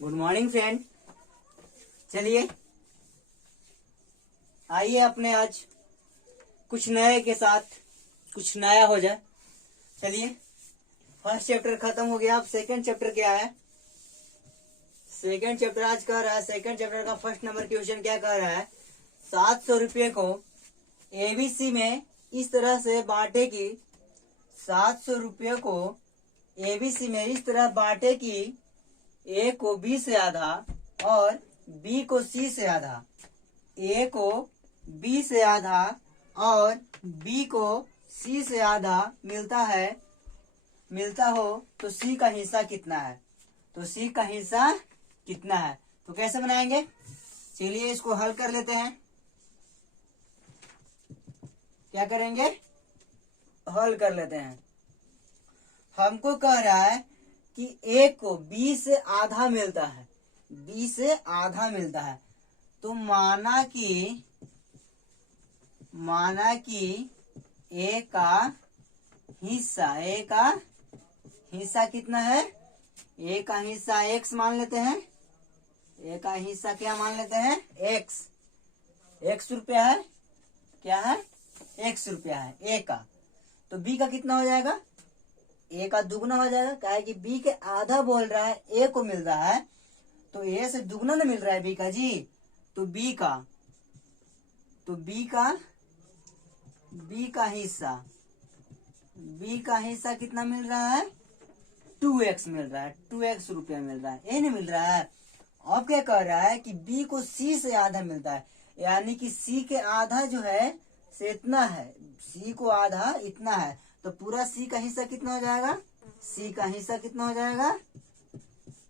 Good morning friend. चलिए आइए अपने आज कुछ नए के साथ कुछ नया हो जाए। चलिए फर्स्ट चैप्टर खत्म हो गया, अब सेकंड चैप्टर क्या है। सेकंड चैप्टर आज कह रहा है, सेकंड चैप्टर का फर्स्ट नंबर क्वेश्चन क्या कह रहा है, 700 रुपये को एबीसी में इस तरह से बांटे कि 700 रुपये को एबीसी में इस तरह बांटे कि ए को बी से आधा और बी को सी से आधा। ए को बी से आधा और बी को सी से आधा मिलता हो तो सी का हिस्सा कितना है। तो सी का हिस्सा कितना है तो कैसे बनाएंगे, चलिए इसको हल कर लेते हैं। क्या करेंगे, हल कर लेते हैं। हमको कह रहा है कि ए को बी से आधा मिलता है, बी से आधा मिलता है, तो माना कि ए का हिस्सा कितना है। ए का हिस्सा एक्स मान लेते हैं। ए का हिस्सा क्या मान लेते हैं, एक्स रुपया है। क्या है, एक्स रुपया है ए का। तो बी का कितना हो जाएगा, ए का दुगना हो जाएगा। क्या है कि बी के आधा बोल रहा है, ए को मिल रहा है, तो ए से दुगना ना मिल रहा है बी का जी। तो बी का हिस्सा कितना मिल रहा है, 2x मिल रहा है, 2x रुपया मिल रहा है, ए नहीं मिल रहा है। अब क्या कह रहा है कि बी को सी से आधा मिलता है, यानी कि सी के आधा जो है से इतना है, सी को आधा इतना है, तो पूरा सी का हिस्सा कितना हो जाएगा, सी का हिस्सा कितना हो जाएगा,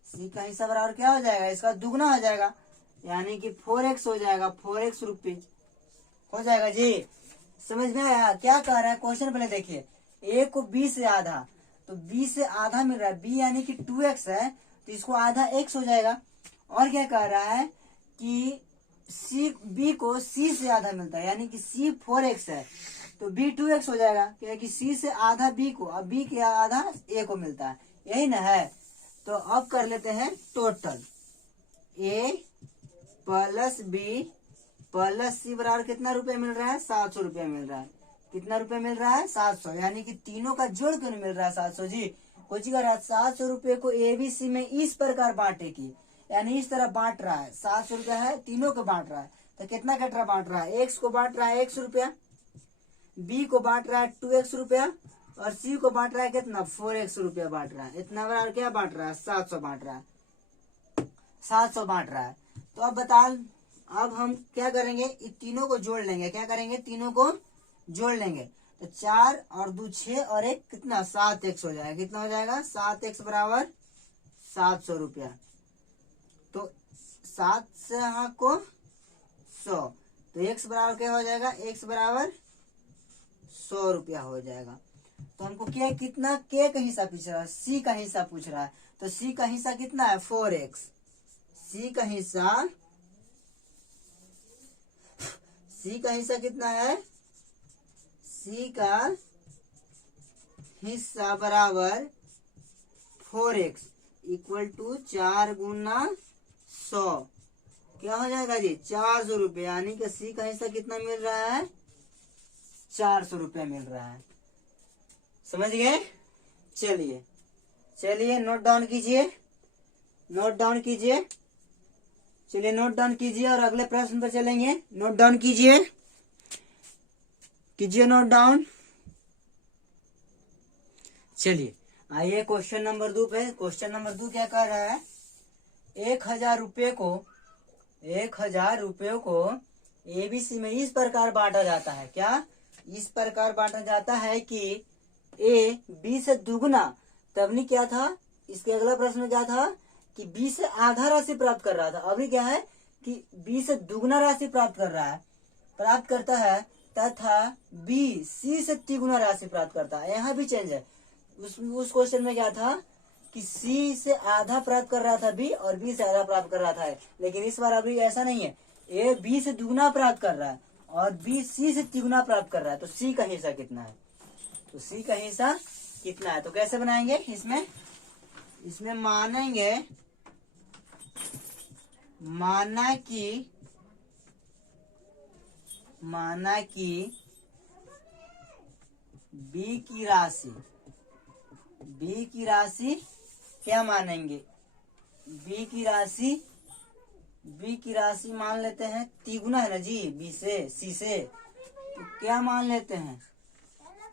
सी का हिस्सा बराबर क्या हो जाएगा, इसका दुगना हो जाएगा, यानी कि 4x हो जाएगा, 4x रुपीज हो जाएगा जी। समझ में आया क्या कह रहा है क्वेश्चन, पहले देखिए। ए को बी से आधा, तो बी से आधा मिल रहा है, बी यानी कि 2x है, तो इसको आधा x हो जाएगा। और क्या कह रहा है कि बी को सी से आधा मिलता है, यानी कि सी 4x है, तो बी 2x हो जाएगा, क्योंकि सी से आधा बी को, अब बी के आधा ए को मिलता है, यही ना है। तो अब कर लेते हैं टोटल, ए प्लस बी प्लस सी बराबर कितना रुपया मिल रहा है, 700 रुपया मिल रहा है। कितना रुपया मिल रहा है, 700, यानी कि तीनों का जोड़ क्यों नहीं मिल रहा है 700 जी। कुछ कर रहा है 700 रुपये को एबीसी में इस प्रकार बांटे की, यानी इस तरह बांट रहा है, 700 रुपया है, तीनों को बांट रहा है, तो कितना कटरा बांट रहा है, एक्स को बांट रहा है x रुपया, बी को बांट रहा है 2x रुपया, और सी को बांट रहा है कितना, 4x रुपया बांट रहा है। इतना बराबर क्या बांट रहा है, 700 बांट रहा है, 700 बांट रहा है। तो अब बता, अब हम क्या करेंगे, इन तीनों को जोड़ लेंगे। क्या करेंगे, तीनों को जोड़ लेंगे, तो 4 और 2 6 और 1 कितना, 7x हो जाएगा। कितना हो जाएगा, 7x बराबर 700 रुपया। तो 7 से को 100, तो x बराबर क्या हो जाएगा, x बराबर 100 रुपया हो जाएगा। तो हमको क्या कितना, के का हिस्सा पूछ रहा है, सी का हिस्सा पूछ रहा है, तो सी का हिस्सा कितना है, 4x। सी का हिस्सा कितना है, सी का हिस्सा बराबर 4x इक्वल टू 4 गुना 100, क्या हो जाएगा जी, 400 रुपये, यानी कि सी का हिस्सा कितना मिल रहा है, 400 रुपया मिल रहा है। समझ गए। चलिए नोट डाउन कीजिए, चलिए नोट डाउन कीजिए और अगले प्रश्न पर चलेंगे। नोट डाउन कीजिए नोट डाउन। चलिए आइए क्वेश्चन नंबर 2 पे। क्वेश्चन नंबर 2 क्या कह रहा है, 1000 रुपये को एबीसी में इस प्रकार बांटा जाता है। क्या, इस प्रकार बांटा जाता है कि ए बी से दुगना, तब नहीं क्या था, इसके अगला प्रश्न में क्या था कि बी से आधा राशि प्राप्त कर रहा था, अभी क्या है कि बी से दुगना राशि प्राप्त करता है तथा बी सी से तिगुना राशि प्राप्त करता है। यहाँ भी चेंज है, उस क्वेश्चन में क्या था कि सी से आधा प्राप्त कर रहा था बी और बी से आधा प्राप्त कर रहा था, लेकिन इस बार अभी ऐसा नहीं है, ए बी से दुगना प्राप्त कर रहा है और बी सी से तिगुना प्राप्त कर रहा है। तो सी का हिस्सा कितना है, तो सी का हिस्सा कितना है, तो कैसे बनाएंगे, इसमें मानेंगे माना कि बी की राशि क्या मानेंगे? बी की राशि मान लेते हैं तिगुना है ना जी, बी से सी से, तो क्या मान लेते हैं?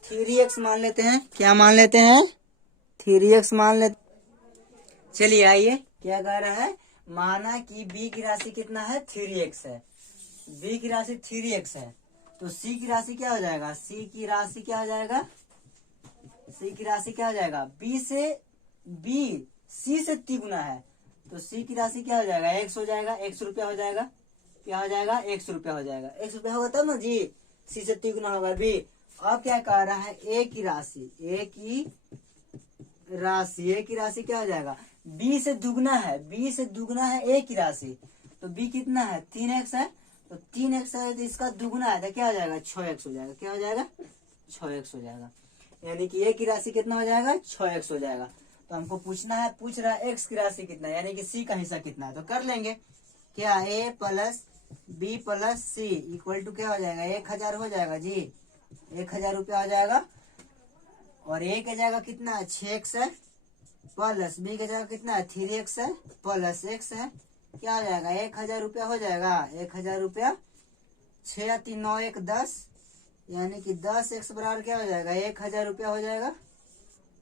3x मान लेते हैं। क्या मान लेते हैं? 3x मान लेते। चलिए आइए, क्या कह रहा है? माना कि बी की राशि कितना है? 3x है। बी की राशि 3x है, तो सी की राशि क्या हो जाएगा? सी की राशि क्या हो जाएगा? बी सी से तिगुना है, तो सी की राशि क्या हो जाएगा? x हो जाएगा, x रुपया हो जाएगा। क्या हो जाएगा? x रुपया हो जाएगा। x रुपया होगा तब ना जी, सी से तिगुना होगा बी। अब क्या कह रहा है? ए की राशि क्या हो जाएगा? बी से दुगना है ए की राशि, तो बी कितना है? 3x है, तो 3x है तो इसका दुगना है तो क्या हो जाएगा? 6x हो जाएगा। क्या हो जाएगा? 6x हो जाएगा। यानी कि ए की राशि कितना हो जाएगा? 6x हो जाएगा। तो हमको पूछ रहा है x की राशि कितना है, यानी कि c का हिस्सा कितना है, तो कर लेंगे। क्या? a plus B plus C equal to क्या हो जाएगा? 1000 हो जाएगा जी, 1000 रुपया हो जाएगा। और a की जगह कितना है? 6x है, प्लस बी की जगह कितना है? 3x है, प्लस x है। क्या हो जाएगा? 1000 रुपया हो जाएगा। 1000 रुपया, 6 3 9 1 10, यानी कि 10x बराबर क्या हो जाएगा? 1000 रुपया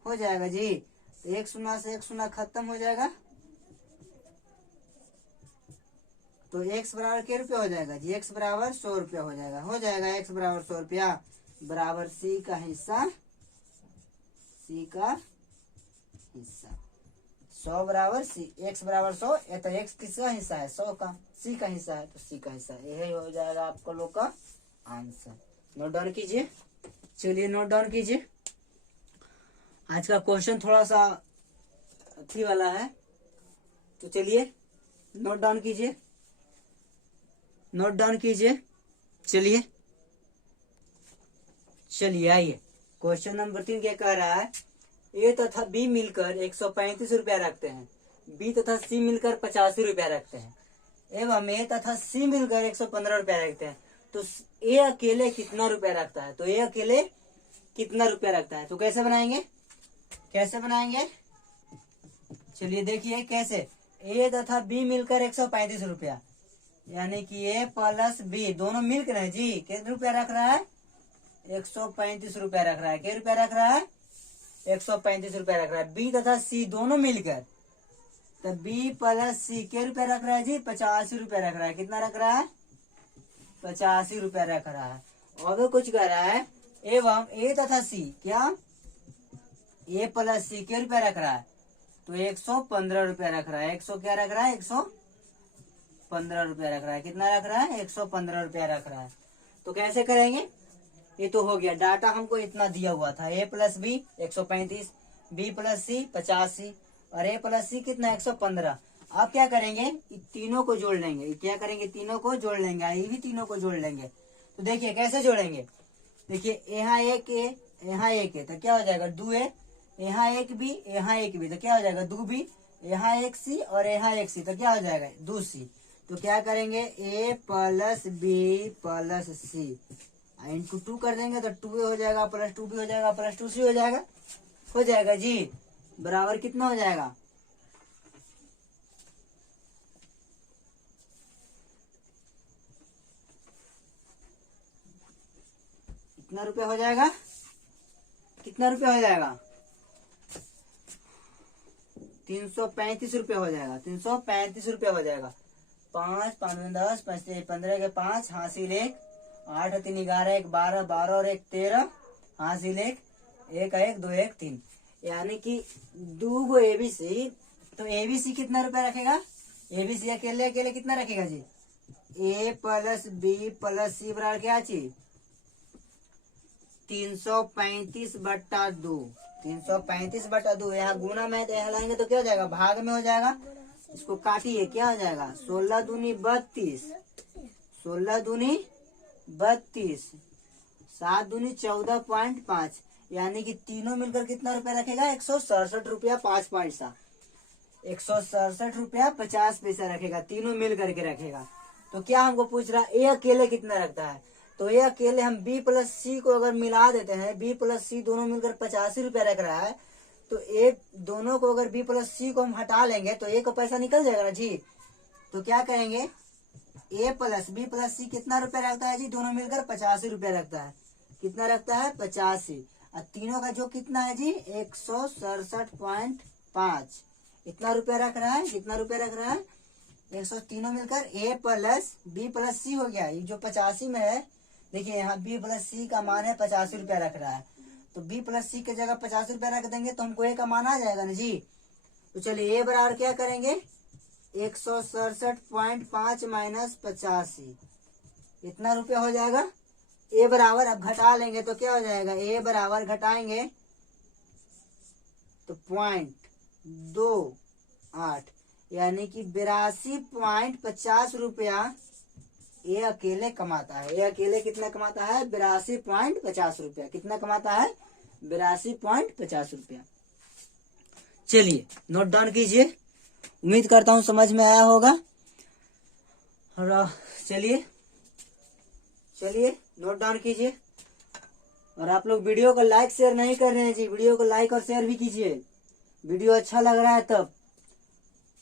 हो जाएगा जी। एक शून्य से एक शून्य खत्म हो जाएगा, तो x बराबर क्या रुपया हो जाएगा जी? x बराबर 100 रुपया हो जाएगा। x बराबर 100 रुपया बराबर c का हिस्सा 100 बराबर सी, x बराबर 100, तो x किसका हिस्सा है? 100 का, c का हिस्सा है तो c का हिस्सा, यही हो जाएगा आपका लोग का आंसर। नोट डाउन कीजिए। चलिए नोट डाउन कीजिए। आज का क्वेश्चन थोड़ा सा अच्छी वाला है, तो चलिए नोट डाउन कीजिए। चलिए आइए, क्वेश्चन नंबर 3 क्या कह रहा है? ए तथा बी मिलकर 135 रुपया रखते हैं, बी तथा सी मिलकर 85 रुपया रखते हैं, एवं ए तथा सी मिलकर 115 रुपया रखते हैं, तो ए अकेले कितना रुपया रखता है? तो कैसे बनाएंगे? चलिए देखिए कैसे। ए तथा बी मिलकर 135 रुपया, यानी कि ए प्लस बी दोनों मिलकर है जी, कितना रुपया रख रहा है? 135 रुपया रख रहा है। क्या रुपया रख रहा है? 135 रुपया रख रहा है। बी तथा सी दोनों मिलकर, तो बी प्लस सी क्या रुपया रख रहा है जी? 85 रुपया रख रहा है। कितना रख रहा है? 85 रुपया रख रहा है। और कुछ कह रहा है, एवं ए तथा सी, क्या? ए प्लस सी क्या रुपया रख रहा है? तो 115 रुपया रख रहा है। 115 रुपया रख रहा है। कितना रख रहा है? 115 रुपया रख रहा है। तो कैसे करेंगे? ये तो हो गया, डाटा हमको इतना दिया हुआ था। ए प्लस बी 135, बी प्लस सी 85 और ए प्लस सी कितना? 115। अब क्या करेंगे? तीनों को जोड़ लेंगे। क्या करेंगे? तीनों को जोड़ लेंगे। ये भी तीनों को जोड़ लेंगे। तो देखिए कैसे जोड़ेंगे। देखिए यहाँ एक ए, यहाँ एक है, तो क्या हो जाएगा? 2 ए, यहाँ एक बी, तो क्या हो जाएगा? 2 बी, यहाँ एक सी और यहाँ एक सी, तो क्या हो जाएगा? 2 सी। तो क्या करेंगे? ए प्लस बी प्लस सी इंटू 2 कर देंगे, तो 2 हो जाएगा, प्लस 2 भी हो जाएगा, प्लस 2 सी हो जाएगा जी। बराबर कितना हो जाएगा? कितना रुपया हो जाएगा? 335 रुपया हो जाएगा। 335 रुपया हो जाएगा। 5 5 10 5 15 के 5 हासिल 1, 8 3 11 1 12 12 और 1 13 हासिल 1 1 1 2 1 3, यानी कि 2 गो एबीसी। तो एबीसी कितना रुपया रखेगा? एबीसी अकेले कितना रखेगा जी? ए प्लस बी प्लस सी बराबर क्या चीज? 335/2। 335/2 यहाँ गुना में, तो यहाँ लाएंगे तो क्या हो जाएगा? भाग में हो जाएगा। इसको काटिए, क्या हो जाएगा? 16 दूनी 32, 16 दूनी 32, 7 दूनी 14.5, यानी कि तीनों मिलकर कितना रुपया रखेगा? 167 रुपया 5 पैसा। 167 रुपया 50 पैसा रखेगा, तीनों मिल करके रखेगा। तो क्या हमको पूछ रहा है, ए अकेले कितना रखता है? तो ये अकेले हम बी प्लस सी को अगर मिला देते हैं, बी प्लस सी दोनों मिलकर 85 रुपया रख रहा है, तो ए दोनों को अगर बी प्लस सी को हम हटा लेंगे तो ए का पैसा निकल जाएगा ना जी। तो क्या करेंगे, ए प्लस बी प्लस सी कितना रुपया रखता है जी? दोनों मिलकर 85 रुपया रखता है। कितना रखता है? 85। और तीनों का जो कितना है जी? 167.5। इतना रुपया रख रहा है। कितना रुपया रख रहा है? 100। तीनों मिलकर ए प्लस बी प्लस सी हो गया। ये जो 85 में है, देखिए यहाँ बी प्लस सी का मान है 85 रुपया रख रहा है। तो बी प्लस सी की जगह 85 रुपया रख देंगे तो हमको ए का मान आ जाएगा ना जी। तो चलिए ए बराबर क्या करेंगे, 167.5 माइनस 85, इतना रुपया हो जाएगा। ए बराबर अब घटा लेंगे तो क्या हो जाएगा, ए बराबर घटाएंगे तो 0.28, यानी कि 82.50 रुपया ये अकेले कमाता है। ये अकेले कितना कमाता है? 82.50 रुपया। कितना कमाता है? 82.50 रुपया। चलिए नोट डाउन कीजिए, उम्मीद करता हूँ समझ में आया होगा। और चलिए नोट डाउन कीजिए। और आप लोग वीडियो को लाइक शेयर नहीं कर रहे हैं जी, वीडियो को लाइक और शेयर भी कीजिए, वीडियो अच्छा लग रहा है तब।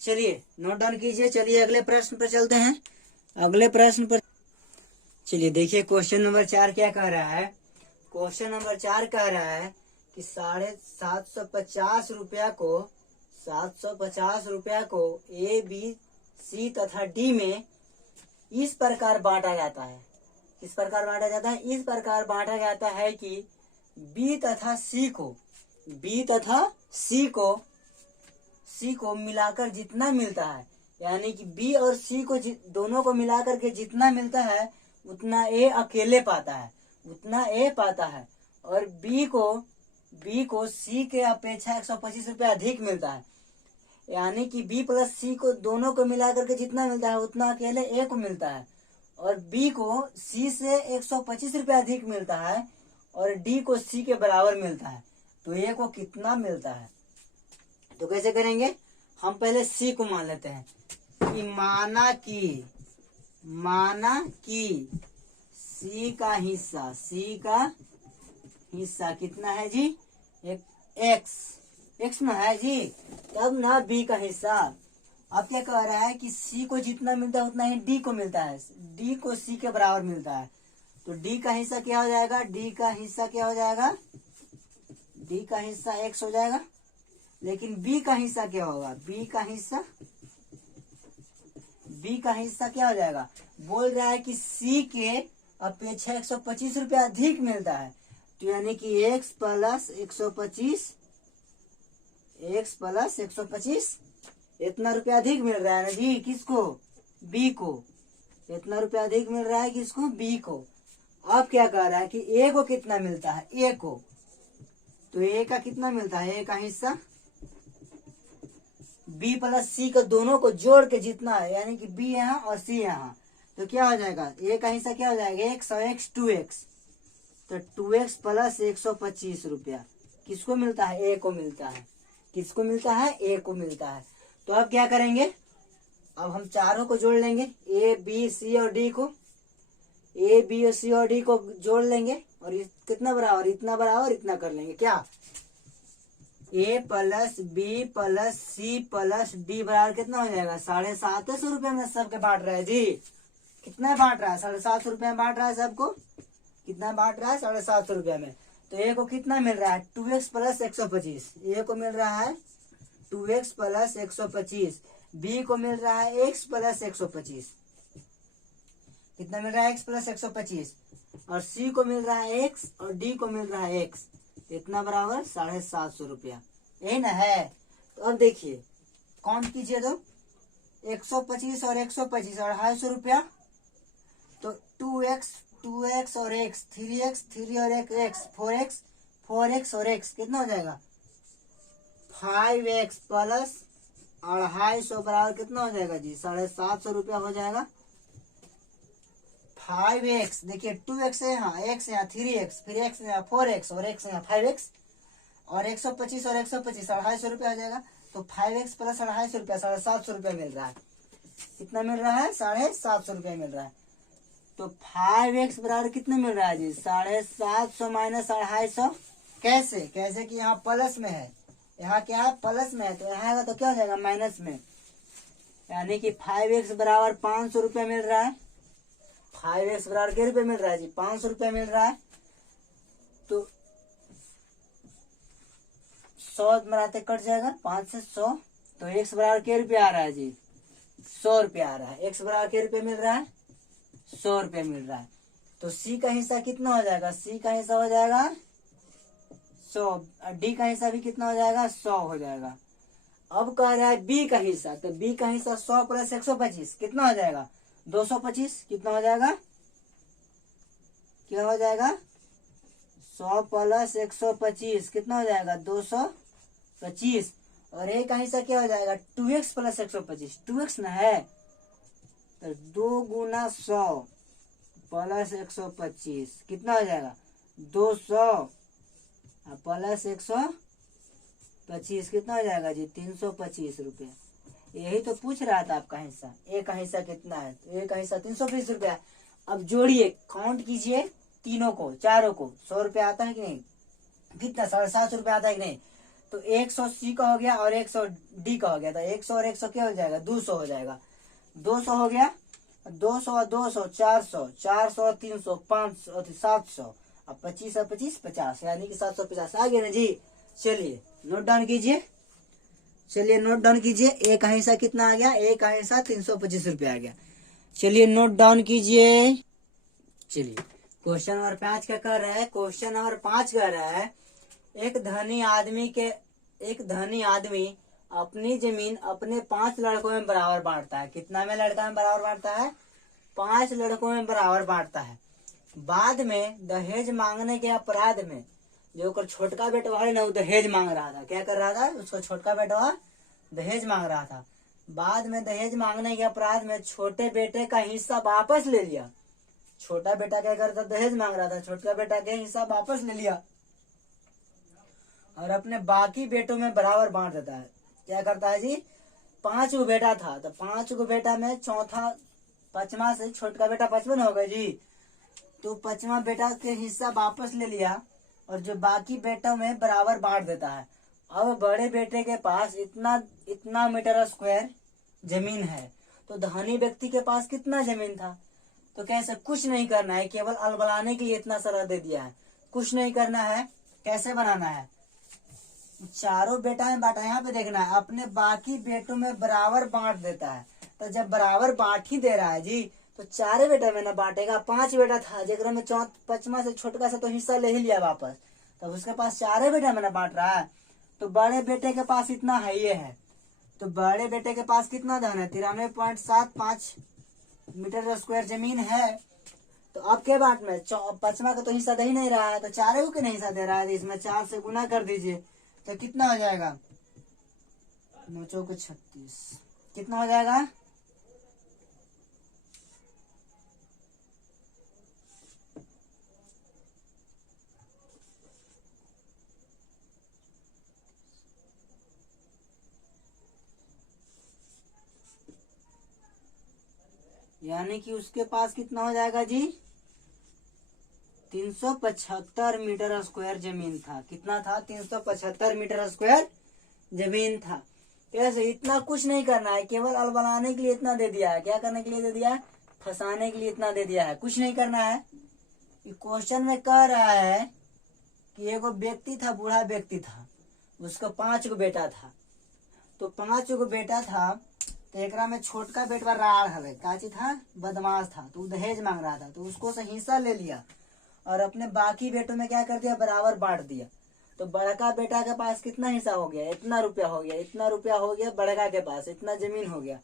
चलिए नोट डाउन कीजिए। चलिए अगले प्रश्न पर चलते हैं। अगले प्रश्न पर चलिए देखिए, क्वेश्चन नंबर 4 क्या कह रहा है। क्वेश्चन नंबर 4 कह रहा है कि 750 रुपया को ए बी सी तथा डी में इस प्रकार बांटा जाता है। किस प्रकार बांटा जाता है? इस प्रकार बांटा जाता है कि बी तथा सी को मिलाकर जितना मिलता है, यानी कि बी और सी को दोनों को मिलाकर के जितना मिलता है उतना ए अकेले पाता है, और बी को सी के अपेक्षा 125 रुपया अधिक मिलता है। यानी कि बी प्लस सी को दोनों को मिलाकर के जितना मिलता है उतना अकेले ए को मिलता है, और बी को सी से 125 रुपया अधिक मिलता है, और डी को सी के बराबर मिलता है। तो ए को कितना मिलता है? तो कैसे करेंगे, हम पहले सी को मान लेते हैं कि माना कि सी का हिस्सा कितना है जी? एक्स में है जी, तब ना बी का हिस्सा। अब क्या कह रहा है कि सी को जितना मिलता है उतना ही डी को मिलता है, डी को सी के बराबर मिलता है। तो डी का हिस्सा क्या हो जाएगा? डी का हिस्सा एक्स हो जाएगा। लेकिन बी का हिस्सा क्या होगा? बी का हिस्सा क्या हो जाएगा? बोल रहा है कि सी के अपेक्षा 125 रुपया अधिक मिलता है, तो यानी कि x प्लस 125 इतना रुपया अधिक मिल रहा है ना जी। किसको? बी को। इतना रुपया अधिक मिल रहा है किसको? बी को। अब क्या कह रहा है कि ए को कितना मिलता है? ए को। तो ए का कितना मिलता है? ए का हिस्सा बी प्लस सी को दोनों को जोड़ के जितना है, यानी कि बी यहाँ और सी यहाँ, तो क्या हो जाएगा? ए का हिस्सा क्या हो जाएगा? एक्स और एक्स 2x, तो 2x प्लस 125 रुपया किसको मिलता है? ए को मिलता है। किसको मिलता है? ए को मिलता है। तो अब क्या करेंगे, अब हम चारों को जोड़ लेंगे, ए बी सी और डी को। ए बी और सी और डी को जोड़ लेंगे और कितना बराबर? इतना बराबर इतना कर लेंगे। क्या? A plus B plus C plus D बराबर कितना हो जाएगा? 750 रुपये में सबके बांट रहा है जी। कितना बांट रहा है? 750 रुपये में बांट रहा है सबको। कितना बांट रहा है? 750 रुपये में। तो ए को कितना मिल रहा है? 2x plus 125। ए को मिल रहा है 2x प्लस 125। बी को मिल रहा है x प्लस 125। कितना मिल रहा है? x plus 125। और सी को मिल रहा है x और डी को मिल रहा है x। इतना बराबर 750 रुपया, यही ना है। तो अब देखिए काउंट कीजिए, तो 125 और 125 250 रुपया, तो 2x और x, 3x 3 और 1x, 4x और x कितना हो जाएगा? 5x प्लस 250 बराबर कितना हो जाएगा जी? 750 रुपया हो जाएगा। 5x, देखिए 2x है यहाँ, x यहाँ 3x, फिर x यहाँ 4x और x यहाँ 5x, और 125 और 125 250 रुपया हो जाएगा। तो 5x प्लस 250 रुपया 750 रुपया मिल रहा है। कितना मिल रहा है? 750 रुपया मिल रहा है। तो 5x बराबर कितना मिल रहा है जी? 750 माइनस 250। कैसे कि यहाँ प्लस में है, यहाँ क्या है? प्लस में है, तो यहाँ आएगा तो क्या हो जाएगा? माइनस में। यानी कि 5x बराबर 500 रुपया मिल रहा है। 5x बराबर कितने रुपये मिल रहा है जी? 500 रुपया मिल रहा है। तो 100 बनाते कट जाएगा, 5 से 100, तो x बराबर कितने रुपया आ रहा है जी? 100 रुपया आ रहा है। x बराबर कितने रुपये मिल रहा है? 100 रुपये मिल रहा है। तो c का हिस्सा कितना हो जाएगा? c का हिस्सा हो जाएगा 100, d का हिस्सा भी कितना हो जाएगा? 100 हो जाएगा। अब कह रहा है b का हिस्सा, तो b का हिस्सा 100 प्लस 125 कितना हो जाएगा? 225। कितना हो जाएगा? क्या हो जाएगा? 100 प्लस 125 कितना हो जाएगा? 225। और a का हिस्सा क्या हो जाएगा? 2x प्लस 125, 2x ना है, तो 2 गुना 100 प्लस 125 कितना हो जाएगा? 200 प्लस 125 कितना हो जाएगा जी? 325 रुपया। यही तो पूछ रहा था आपका हिस्सा। ए का हिस्सा कितना है? तो ए का हिस्सा 320 रुपया। अब जोड़िए, काउंट कीजिए तीनों को, चारों को। 100 रुपया आता है कि नहीं? कितना? 750 रुपया आता है कि नहीं? तो 100 सी का हो गया और 100 डी का हो गया। तो 100 और 100 क्या हो जाएगा? 200 हो जाएगा। 200 हो गया, 200 और 200 400, 400 और 300 500 और 700, अब 25 और 25 50, यानी कि 750 आ गया ना जी। चलिए नोट डाउन कीजिए, चलिए नोट डाउन कीजिए। ए का हिस्सा कितना आ गया? ए का हिस्सा 325 रुपया आ गया। चलिए नोट डाउन कीजिए। चलिए क्वेश्चन नंबर 5 क्या कर रहा है? क्वेश्चन नंबर 5 कह रहा है एक धनी आदमी अपनी जमीन अपने 5 लड़कों में बराबर बांटता है। कितना में लड़का में बराबर बांटता है? 5 लड़कों में बराबर बांटता है। बाद में दहेज मांगने के अपराध में जो छोटका बेटवा है ना, वो दहेज मांग रहा था। क्या कर रहा था? उसका छोटका बेटवा दहेज मांग रहा था। बाद में दहेज मांगने के अपराध में छोटे बेटे का हिस्सा वापस ले लिया। छोटा बेटा क्या करता? दहेज मांग रहा था, छोटका बेटा के हिस्सा वापस ले लिया और अपने बाकी बेटों में बराबर बांट देता है। क्या करता है जी? 5 गो बेटा था, तो 5 गो बेटा में पचमा से छोटका बेटा 55 होगा जी। तो 5वां बेटा के हिस्सा वापस ले लिया और जो बाकी बेटों में बराबर बांट देता है। अब बड़े बेटे के पास इतना मीटर स्क्वायर जमीन है, तो धनी व्यक्ति के पास कितना जमीन था? तो कैसे? कुछ नहीं करना है, केवल अलबलाने के लिए इतना सारा दे दिया है। कुछ नहीं करना है। कैसे बनाना है? चारों बेटा में बांटा, यहाँ पे देखना है, अपने बाकी बेटों में बराबर बांट देता है। तो जब बराबर बांट ही दे रहा है जी, तो 4 बेटा में ना बांटेगा। 5 बेटा था जेकरा में 5वां से छोटका सा तो हिस्सा ले ही लिया वापस, तब उसके पास 4 बेटा में ना बांट रहा है। तो बड़े बेटे के पास इतना है, ये है। तो बड़े बेटे के पास कितना धन है? 93.75 मीटर स्क्वायर जमीन है। तो अब क्या बांट में 5वां का तो हिस्सा दे ही नहीं रहा है, तो 4 के नहीं हिस्सा दे रहा है, तो इसमें 4 से गुना कर दीजिए, तो कितना हो जाएगा? 9 चौके 36 कितना हो जाएगा? यानी कि उसके पास कितना हो जाएगा जी? 375 मीटर स्क्वायर जमीन था। कितना था? 375 मीटर स्क्वायर जमीन था। कैसे? इतना कुछ नहीं करना है, केवल अलबलाने के लिए इतना दे दिया है। क्या करने के लिए दे दिया है? फंसाने के लिए इतना दे दिया है। कुछ नहीं करना है। क्वेश्चन में कह रहा है कि एगो व्यक्ति था, बूढ़ा व्यक्ति था, उसका 5 गो बेटा था। तो 5 गो बेटा था, तो एकरा में छोटका बेटवा राड़ हवे, काची था? बदमाश था। तो दहेज मांग रहा था, तो उसको से हिस्सा ले लिया और अपने बाकी बेटों में क्या कर दिया? बराबर बांट दिया। तो बड़का बेटा के पास कितना हिस्सा हो गया? इतना रुपया हो गया, इतना रुपया हो गया बड़का के पास, इतना जमीन हो गया।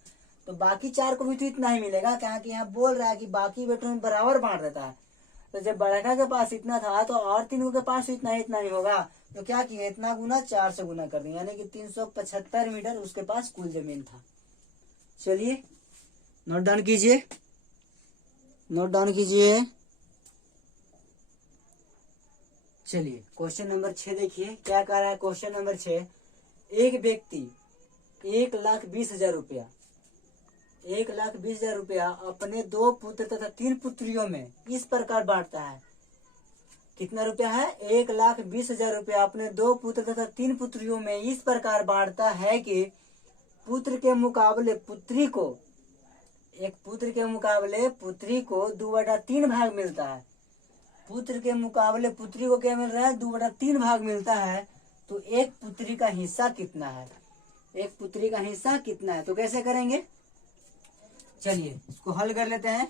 तो बाकी 4 को भी तो इतना ही मिलेगा, क्या कि यहाँ बोल रहा है कि बाकी बेटों में बराबर बांट देता है। तो जब बड़का के पास इतना था, तो और 3 के पास इतना ही होगा। तो क्या किया? इतना गुना 4 से गुना कर दिया, यानी कि 375 मीटर उसके पास कुल जमीन था। चलिए नोट डाउन कीजिए, नोट डाउन कीजिए। चलिए क्वेश्चन नंबर 6 देखिए क्या कह रहा है। क्वेश्चन नंबर 6, एक व्यक्ति 1,20,000 रुपया, 1,20,000 रुपया अपने 2 पुत्र तथा 3 पुत्रियों में इस प्रकार बांटता है। कितना रुपया है? 1,20,000 रुपया अपने 2 पुत्र तथा 3 पुत्रियों में इस प्रकार बांटता है कि पुत्र के मुकाबले पुत्री को, एक पुत्र के मुकाबले पुत्री को 2/3 भाग मिलता है। पुत्र के मुकाबले पुत्री को क्या मिल रहा है? 2/3 भाग मिलता है। तो एक पुत्री का हिस्सा कितना है? एक पुत्री का हिस्सा कितना है? तो कैसे करेंगे? चलिए इसको हल कर लेते हैं।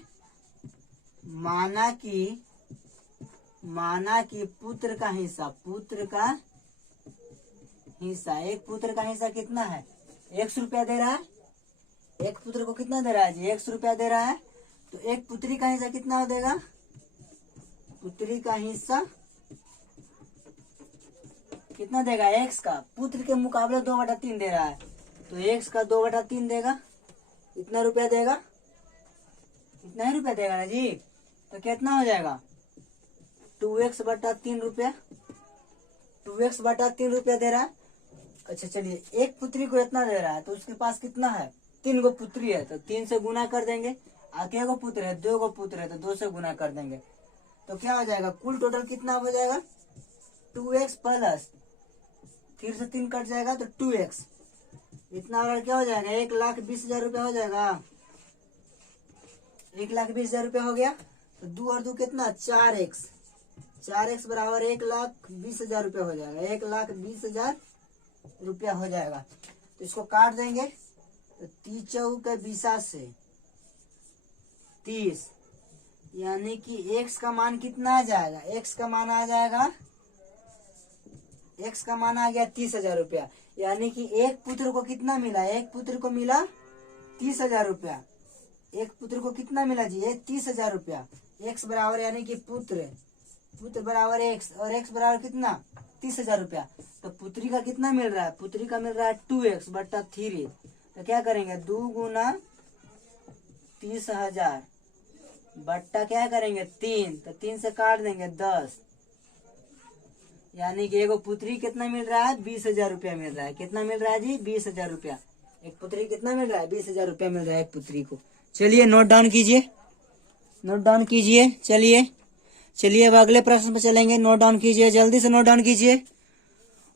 माना कि पुत्र का हिस्सा, पुत्र का हिस्सा, एक पुत्र का हिस्सा कितना है? 100 रुपया दे रहा है। एक पुत्र को कितना दे रहा है जी? 100 रुपया दे रहा है। तो एक पुत्री का हिस्सा कितना देगा? पुत्री का हिस्सा कितना देगा? x का। पुत्र के मुकाबले 2/3 दे रहा है, तो x का 2/3 देगा। इतना रुपया देगा, इतना ही रुपया देगा ना जी। तो कितना हो जाएगा? 2x/3 रुपया, 2x/3 रुपया दे रहा है। अच्छा चलिए, एक पुत्री को इतना दे रहा है तो उसके पास कितना है? 3 गो पुत्री है, तो 3 से गुना कर देंगे। आगे गो पुत्र है, 2 गो पुत्र है, तो 2 से गुना कर देंगे। तो क्या हो जाएगा? कुल टोटल कितना हो जाएगा? 2x प्लस, फिर से 3 कट जाएगा तो 2x। इतना अगर क्या हो जाएगा? 1,20,000 रुपया हो जाएगा। 1,20,000 रुपया हो गया। तो 2 और 2 कितना? 4x, 4x बराबर 1,20,000 रुपया हो जाएगा। 1,20,000 रुपया हो जाएगा। तो इसको काट देंगे तो 30 चौके 20 से 30, यानी कि x का मान कितना आ जाएगा? x का मान आ जाएगा, x का मान आ गया 30,000 रुपया। यानी कि एक पुत्र को कितना मिला? एक पुत्र को मिला 30,000 रुपया। एक पुत्र को कितना मिला जी? 30,000 रुपया। x बराबर यानी कि पुत्र बराबर x, और x बराबर कितना? 30,000 रुपया। तो पुत्री का कितना मिल रहा है? पुत्री का मिल रहा है 2x/3। तो क्या करेंगे? 2 गुना 30,000 बट्टा क्या करेंगे? 3, तो 3 से काट देंगे 10, यानी कि एगो पुत्री कितना मिल रहा है? 20,000 रुपया मिल रहा है। कितना मिल रहा है जी? 20,000 रुपया। एक पुत्री कितना मिल रहा है? 20,000 रुपया मिल रहा है एक पुत्री को। चलिए नोट डाउन कीजिए, नोट डाउन कीजिए। चलिए अब अगले प्रश्न पर चलेंगे। नोट डाउन कीजिए, जल्दी से नोट डाउन कीजिए,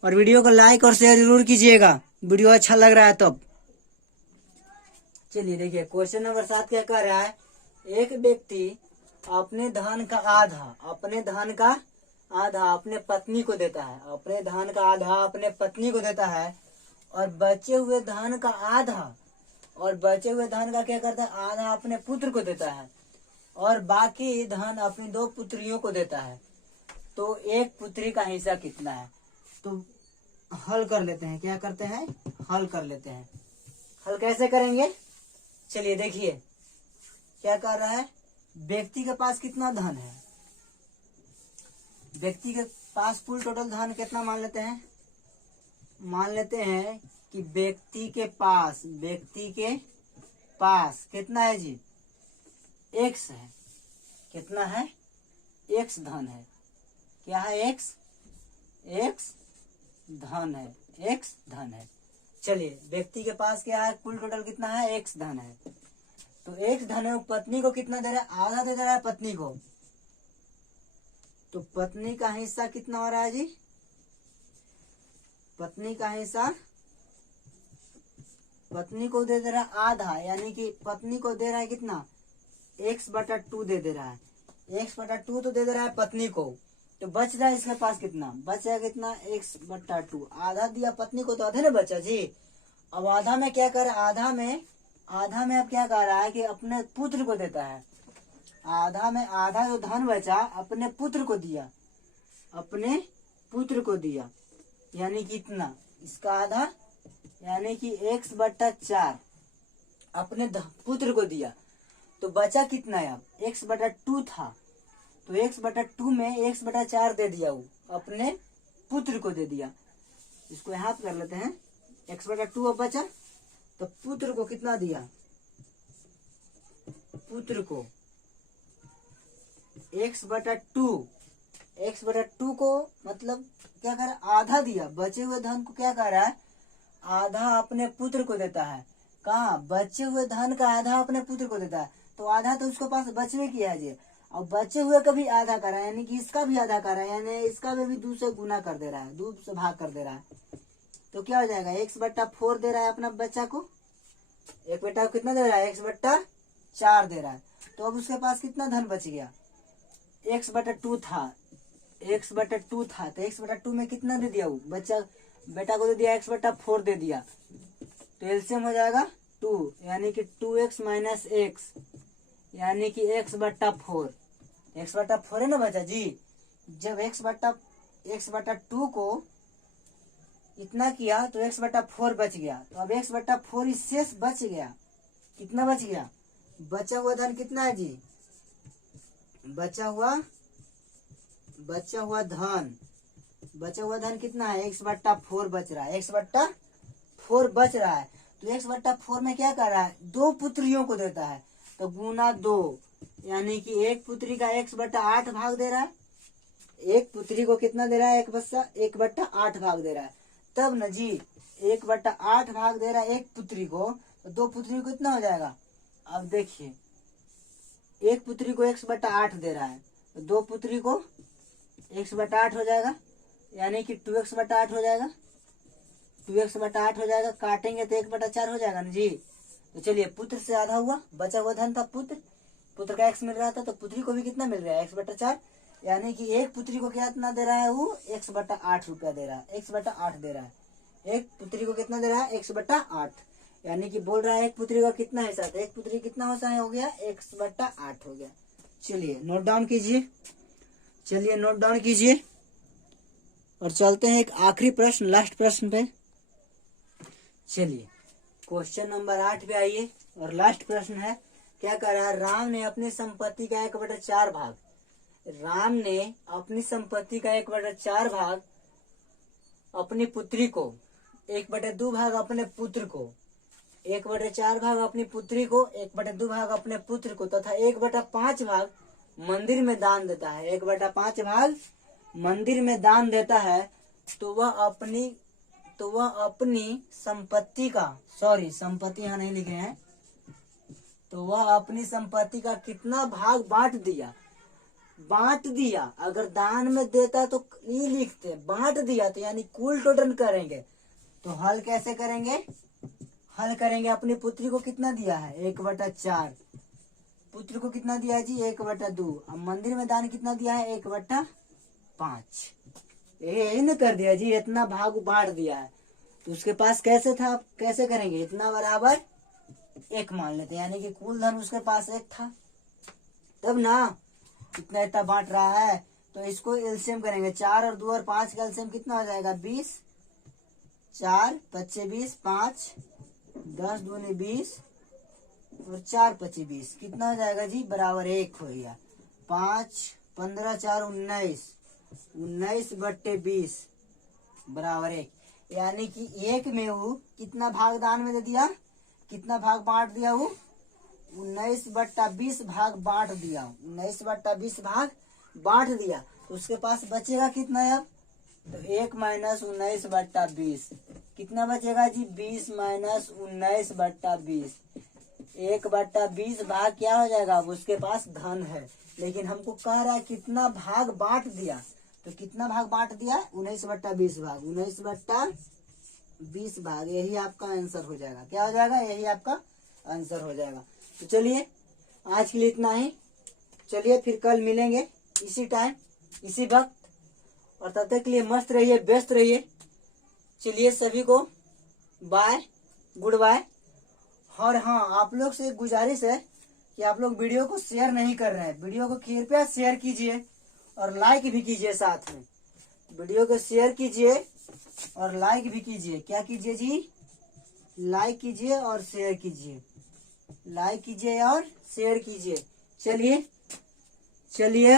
और वीडियो को लाइक और शेयर जरूर कीजिएगा, वीडियो अच्छा लग रहा है तब। चलिए देखिए, क्वेश्चन नंबर 7 क्या कह रहा है? एक व्यक्ति अपने धन का आधा अपने पत्नी को देता है, अपने धन का आधा अपने पत्नी को देता है, और बचे हुए धन का क्या करता है? आधा अपने पुत्र को देता है, और बाकी धन अपनी 2 पुत्रियों को देता है। तो एक पुत्री का हिस्सा कितना है? तो हल कर लेते हैं। क्या करते हैं? हल कर लेते हैं। हल कैसे करेंगे? चलिए देखिए क्या कर रहा है। व्यक्ति के पास कितना धन है? व्यक्ति के पास कुल टोटल धन कितना मान लेते हैं? मान लेते हैं कि व्यक्ति के पास कितना है जी? x है। कितना है? x धन है। क्या है? x धन है, x धन है। चलिए, व्यक्ति के पास क्या है? कुल टोटल कितना है? x धन है। तो x धन है, पत्नी को कितना दे रहा है? आधा दे रहा है पत्नी को। तो पत्नी का हिस्सा कितना हो रहा है जी? पत्नी का हिस्सा पत्नी को दे रहा है आधा, यानी कि पत्नी को दे रहा है कितना? x/2 दे रहा है। x/2 तो दे रहा है पत्नी को। तो बच रहा है इसके पास कितना? बचा कितना? x/2। आधा दिया पत्नी को तो आधा नहीं बचा जी। अब आधा में क्या कर? आधा में अब क्या कर रहा है कि अपने पुत्र को देता है। आधा जो धन बचा अपने पुत्र को दिया, यानी कि इतना, इसका आधा, यानी कि x/4 अपने पुत्र को दिया। तो बचा कितना है? अब x/2 था, तो x/2 में x/4 दे दिया, वो अपने पुत्र को दे दिया। इसको यहाँ पे कर लेते हैं। x/2 अब बचा, तो पुत्र को कितना दिया? पुत्र को x/2 को मतलब क्या कर? आधा दिया। बचे हुए धन को क्या कर रहा है? आधा अपने पुत्र को देता है। कहाँ? बचे हुए धन का आधा अपने पुत्र को देता है, तो आधा तो उसके पास बचवे किया है जी। और बचे हुए का भी आधा कर रहा है, यानी कि इसका भी आधा कर रहा है, यानी इसका भी 2 से गुना कर दे रहा है, 2 से भाग कर दे रहा है। तो क्या हो जाएगा? x/4 दे रहा है अपना बच्चा को। एक बेटा को कितना दे रहा है? x/4 दे रहा है। तो अब उसके पास कितना धन बच गया? x/2 था, x/2 था, तो x/2 में कितना दे दिया? वो बच्चा बेटा को दे दिया x/4 दे दिया, तो एलसीएम हो जाएगा 2, यानी कि 2x माइनस x, यानी कि x/4। x/4 है ना बच्चा जी। जब x/2 को इतना किया तो x/4 बच गया, तो अब x/4 इस शेष बच गया। कितना बच गया? बचा हुआ धन कितना है जी? बचा हुआ धन कितना है? x/4 बच रहा है, x/4 बच रहा है। तो x/4 में क्या कर रहा है? 2 पुत्रियों को देता है, तो गुना 2, यानी कि एक पुत्री का 1/8 भाग दे रहा है। एक पुत्री को कितना दे रहा है? 1/8 भाग दे रहा है। तब न जी 1/8 भाग दे रहा है एक पुत्री को, तो 2 पुत्री को कितना हो जाएगा? अब देखिए, एक पुत्री को 1/8 दे रहा है, तो 2 पुत्री को 1/8 हो जाएगा, यानी कि 2x/8 हो जाएगा। 2x/8 हो जाएगा, काटेंगे तो 1/4 हो जाएगा ना जी। तो चलिए, पुत्र से आधा हुआ, बचा हुआ धन था पुत्र का x मिल रहा था, तो पुत्री को भी कितना मिल रहा है? x/4, यानी कि एक पुत्री को कितना दे रहा है? वो 1/8 रुपया दे रहा है, 1/8 दे रहा है। एक पुत्री को कितना दे रहा है? 1/8, यानी कि बोल रहा है एक पुत्री का कितना हिस्सा था? एक पुत्री कितना हिस्सा हो गया? 1/8 हो गया। चलिए नोट डाउन कीजिए, और चलते हैं एक आखिरी प्रश्न, लास्ट प्रश्न पे। चलिए क्वेश्चन नंबर 8 पे आइए, और लास्ट प्रश्न है। क्या कर रहा है? राम ने अपनी संपत्ति का 1/4 भाग अपनी पुत्री को, 1/2 भाग अपने पुत्र को, 1/4 भाग अपनी पुत्री को, 1/2 भाग अपने पुत्र को, तथा 1/5 भाग मंदिर में दान देता है। 1/5 भाग मंदिर में दान देता है, तो वह अपनी संपत्ति का, संपत्ति यहाँ नहीं लिखे हैं, तो वह अपनी संपत्ति का कितना भाग बांट दिया। अगर दान में देता तो ये लिखते, बांट दिया तो यानी कुल टोटल करेंगे, तो हल कैसे करेंगे? हल करेंगे, अपनी पुत्री को कितना दिया है? 1/4। पुत्र को कितना दिया है जी? 1/2। अब मंदिर में दान कितना दिया है? 1/5। यही न कर दिया जी, इतना भाग बांट दिया है, तो उसके पास कैसे था? आप कैसे करेंगे? इतना बराबर 1 मान लेते, यानी कि कुल धन उसके पास 1 था, तब ना इतना बांट रहा है। तो इसको एलसीएम करेंगे, 4 और 2 और 5 का एलसीएम कितना हो जाएगा? 20, 4 5 20, 5 10 दूनी 20, और 4 5 20, कितना हो जाएगा जी? बराबर 1 हो गया। 5 15 4 19/20 बराबर 1, यानी कि 1 में वो कितना भाग दान में दे दिया? कितना भाग बांट दिया? वो 19/20 भाग बांट दिया, 19/20 भाग बांट दिया। तो उसके पास बचेगा कितना है अब? तो 1 माइनस 19/20, कितना बचेगा जी? 20 माइनस 19/20। 1/20 भाग क्या हो जाएगा? अब उसके पास धन है, लेकिन हमको कह रहा है कितना भाग बांट दिया, तो कितना भाग बांट दिया? 19/20 भाग, 19/20 भाग, यही आपका आंसर हो जाएगा। क्या हो जाएगा? यही आपका आंसर हो जाएगा। तो चलिए आज के लिए इतना ही। चलिए फिर कल मिलेंगे इसी टाइम, इसी वक्त, और तब तक के लिए मस्त रहिए, व्यस्त रहिए। चलिए सभी को बाय, गुड बाय। और हाँ, आप लोग से गुजारिश है कि आप लोग वीडियो को शेयर नहीं कर रहे हैं, वीडियो को कृपया शेयर कीजिए और लाइक भी कीजिए। साथ में वीडियो को शेयर कीजिए और लाइक भी कीजिए। क्या कीजिए जी? लाइक कीजिए और शेयर कीजिए, लाइक कीजिए और शेयर कीजिए। चलिए